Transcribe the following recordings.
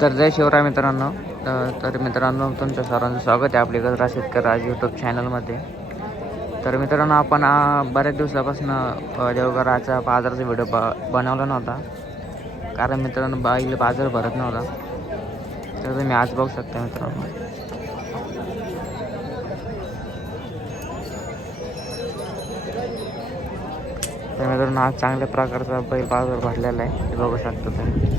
तर जय शिवराय मित्रांनो. तर मित्रांनो तुमच्या सर्वांचं स्वागत आहे आपले गजरा शेतकरी राज यूट्यूब चॅनलमध्ये तर मित्रांनो आपण बऱ्याच दिवसापासून देवघराचा बाजाराचा व्हिडिओ ब बनवला नव्हता. कारण मित्रांनो बाईल बाजार भरत नव्हता. तर तुम्ही आज बघू शकता मित्रांनो. तर मित्रांनो आज चांगल्या प्रकारचा बैल बाजार भरलेला आहे. हे बघू शकता तुम्ही.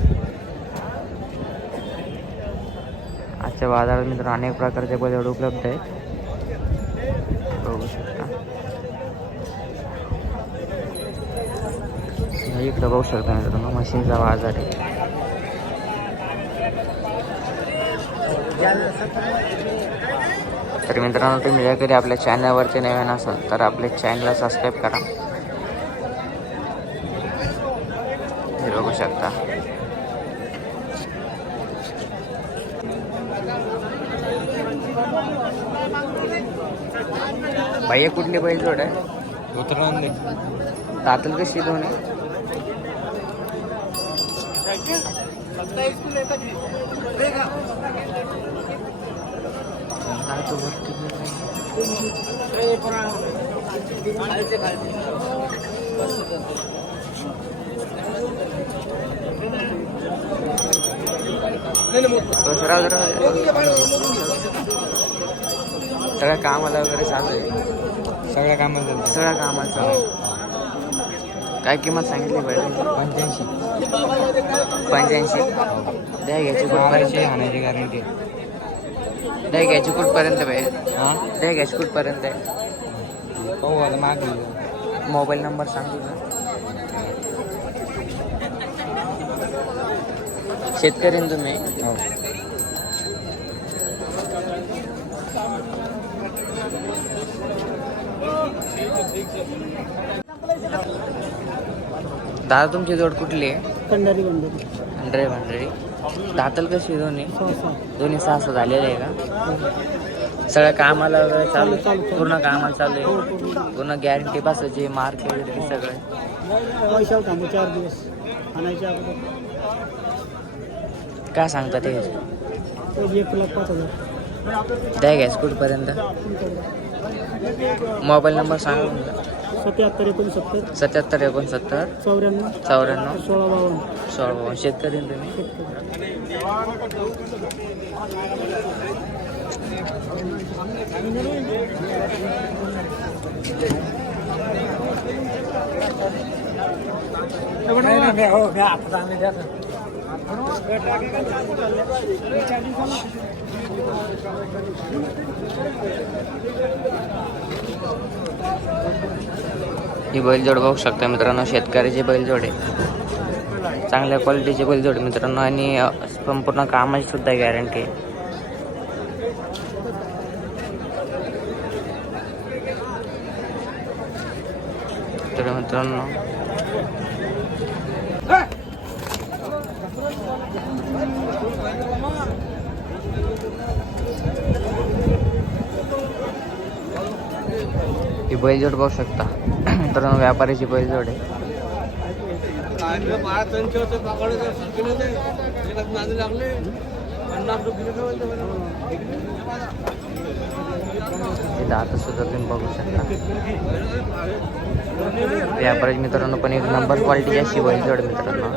आजच्या बाजारात मित्र अनेक प्रकारचे बैल उपलब्ध आहेत. बघू शकता. इकडं बघू शकता मित्रांनो मशीनचा बाजार आहे. तर मित्रांनो तुम्ही जर कधी आपल्या चॅनलवरती नवीन असाल तर आपल्या चॅनलला सबस्क्राईब करा. हे बघू शकता. भैया कुठली बैल जोड आहे? उतरवून दातल कशी दोन सगळ्या कामाला वगैरे चालू आहे. सगळ्या कामात सगळ्या आहे काय किंमत सांगितली पाहिजे पंच्याऐंशी. पंच्याऐंशी. द्या घ्यायची कुठपर्यंत. हाणायची गॅरंटी द्या घ्यायची कुठपर्यंत पाहिजे हा? द्या घ्यायची कुठपर्यंत आहे? पाहू आता माग. मोबाईल नंबर सांग तुझा शेतकरी तुम्ही. दादा तुमची जोड कुठली आहे? कंडारी दातल कशी आहे दोन्ही? दोन्ही सहा सहा झालेले आहे का? सगळ्या कामाला वगैरे चालू चालू. पूर्ण कामाला चालू आहे? पूर्ण गॅरंटी बसायची मार्केट वगैरे सगळं? पैशावर थांबू चार दिवस. आणायच्या अगोदर. काय सांगता ते? तो एक लाख पाच हजार. द्या गॅस कुठपर्यंत? मोबाईल नंबर सांगा. सत्याहत्तर एकोणसत्तर. सत्याहत्तर एकोणसत्तर. चौऱ्याण्णव. चौऱ्याण्णव. सोळा बावन्न. सोळा बावन्न. शेतकरी तुम्ही? ही बैलजोड बघू शकता मित्रांनो शेतकऱ्याची बैलजोड आहे. चांगल्या क्वालिटीची बैलजोड मित्रांनो आणि संपूर्ण कामाची सुद्धा गॅरंटी आहे. तर मित्रांनो ही बैलजोड बघू शकता. तर व्यापाऱ्याची बैलजोड आहे. आता सुद्धा तुम्ही बघू शकता. व्यापारी मित्रांनो पण एक नंबर क्वालिटी अशी बैलजोड मित्रांनो.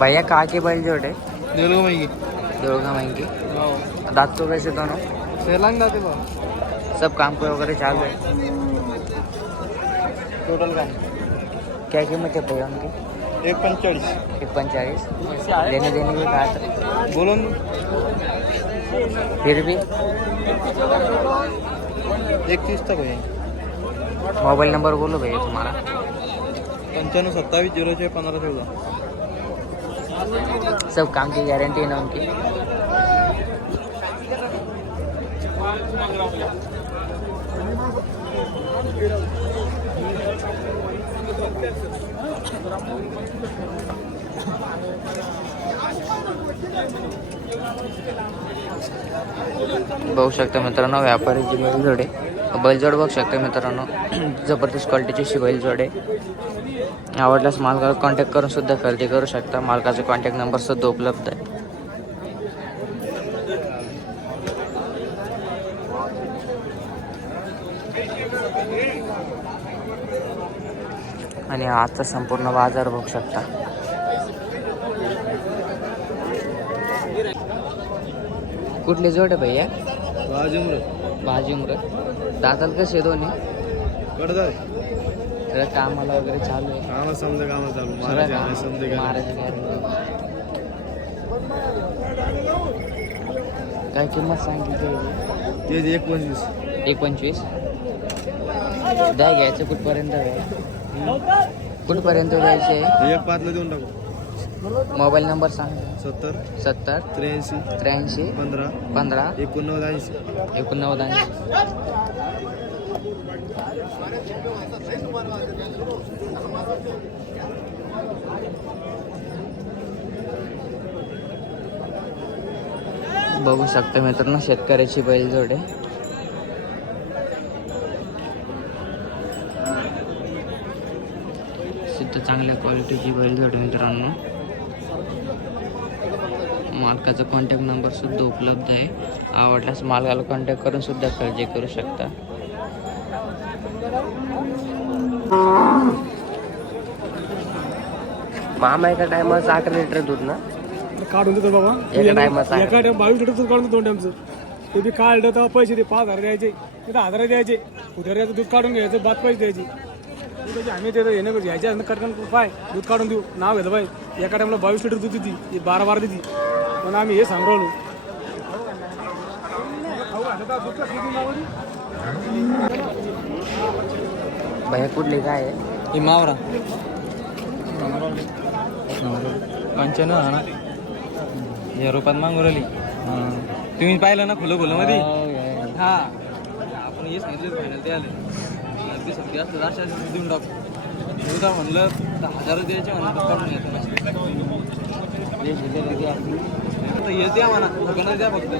भैया कहा की बैलजोड आहे. देलो माहिती दुर्गा महंगी हो दांत तो कैसे दोनों। सेलांग जाते बा सब काम को वगैरह चालू है। टोटल काय क्या कीमत है भैया उनकी? एक पंचेचाळीस एक पंचाळीस देने देने भी कहा था बोलून फिर भी? एकतीस तक आहे मोबाइल नंबर बोलो भैया तुम्हारा। पंच्याण्णव सत्तावीस झिरो छे पंधरा चौदा सब काम की गारंटी है ना उनकी। बघू शकता मित्रांनो व्यापारी जी बैलजोड आहे बैलजोड बघू शकता मित्रांनो. जबरदस्त क्वालिटीची अशी बैलजोड आहे. आवडल्यास मालकाला कॉन्टॅक्ट करून सुद्धा खरेदी करू शकता. मालकाचा कॉन्टॅक्ट नंबर सुद्धा उपलब्ध आहे. आणि आजचा संपूर्ण बाजार बघू शकता. कुठले जोड आहे भैया? राजेंद्र भाजी उमर दाताल कसे दोन्ही? तर कामाला वगैरे चालू आहे. कामा समजा कामा. चालू सगळं महाराज महाराज. काय किंमत सांगितली? ते एक पंचवीस एक पंचवीस द्या घ्यायचं कुठपर्यंत आहे कुठपर्यंत जायचं आहे? एक पाचला देऊन टाकू. मोबाईल नंबर सांग. सत्तर सत्तर त्र्याऐंशी त्र्याऐंशी पंधरा पंधरा एकोणनव्वद ऐंशी. एकोणनव्वद ऐंशी. बघू शकता मित्रांनो शेतकऱ्याची बैलजोड. आहे सिद्ध चांगल्या क्वालिटीची बैलजोड आहे मित्रांनो. मालकाचा कॉन्टॅक्ट नंबर सुद्धा उपलब्ध आहे. आवडल्यास मालकाला कॉन्टॅक्ट करून सुद्धा खरेदी करू शकता. मामा एका टायमाचं अकरा लिटर दूध ना? काढून देतो बाबा. एका टायमाचं आहे. एका टाइम बावीस लिटर दूध काढून देतो दोन टाइमचं ते बी काढलं तेव्हा पैसे दे पाच हजार द्यायचे ते दहा हजार द्यायचे. उद्या दूध काढून घ्यायचं बाद पैसे द्यायचे. आम्ही ते येणं घ्यायचे कटकन पाय दूध काढून देऊ. नाव घेतं बाई एका टाइमला बावीस लिटर दूध देते. ती बारा बारा देते. पण आम्ही हे सांगू भैया कुठली काय आहे? ही मावरा. पंच्याण्णव हा ना? या रुपयात मागू राहिली. तुम्ही पाहिलं ना खुलं खुलं मध्ये? हा आपण हे सांगितलं फायनल ते आले. अगदी सगळी असतं. अशा देऊन टाकू. उद्या म्हणलं तर हजार द्यायचे म्हणा काढून येतो. येते म्हणा. गणित द्या फक्त.